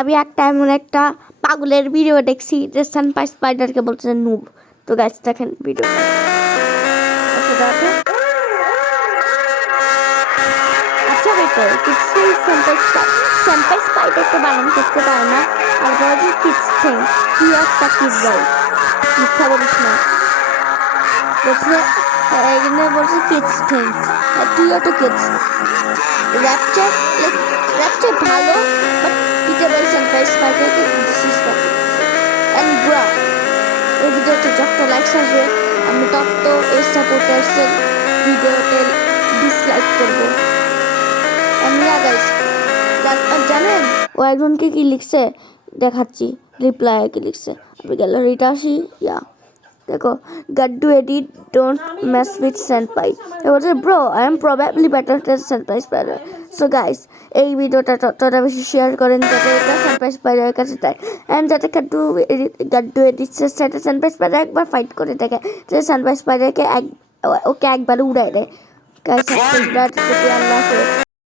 আমি একটা এমন একটা পাগলের ভিডিও দেখছি যে সানপাই স্পাইডারকে বলছে নুব। তো গাইস দেখেন ভিডিওটা। আচ্ছা বেটো কিছু সানপাই স্পাইডারকে বানানো করতে পারে না, আর বড় কিডস থিং তুই একটা কিড ভাই, মিথ্যা বলিস না। বলছে এখানে বলছে কিডস থিং, তুইও তো কিডস। র্যাপচার র্যাপচার ভালো, বাট পিটার বাই সানপাই স্পাইডারকে ডিসরেসপেক্ট এন্ড ব্রা। এই ভিডিওতে যত লাইকস আসবে আমি তত এর সাপোর্টার্সের ভিডিওতে ডিসলাইক করবো। জানেন ও একজনকে কি লিখছে দেখাচ্ছি, রিপ্লাই কি লিখছে। আমি গ্যালারিটা আসি, ইয়া দেখো, Gaddu edit don't mess with সেনপাই। বলছে bro I am probably better than সেনপাই স্পাইডার। সো গাইস এই ভিডিওটা ততটা বেশি শেয়ার করেন যাতে এটা সেনপাই স্পাইডারের কাছে যায়, অ্যান্ড যাতে গাড্ডু এডিটের সাথে সেনপাই স্পাইডার একবার ফাইট করে দেখে, যে সেনপাই স্পাইডারকে ওকে একবার উড়াই দেয়। গাইস আল্লাহ হাফেজ।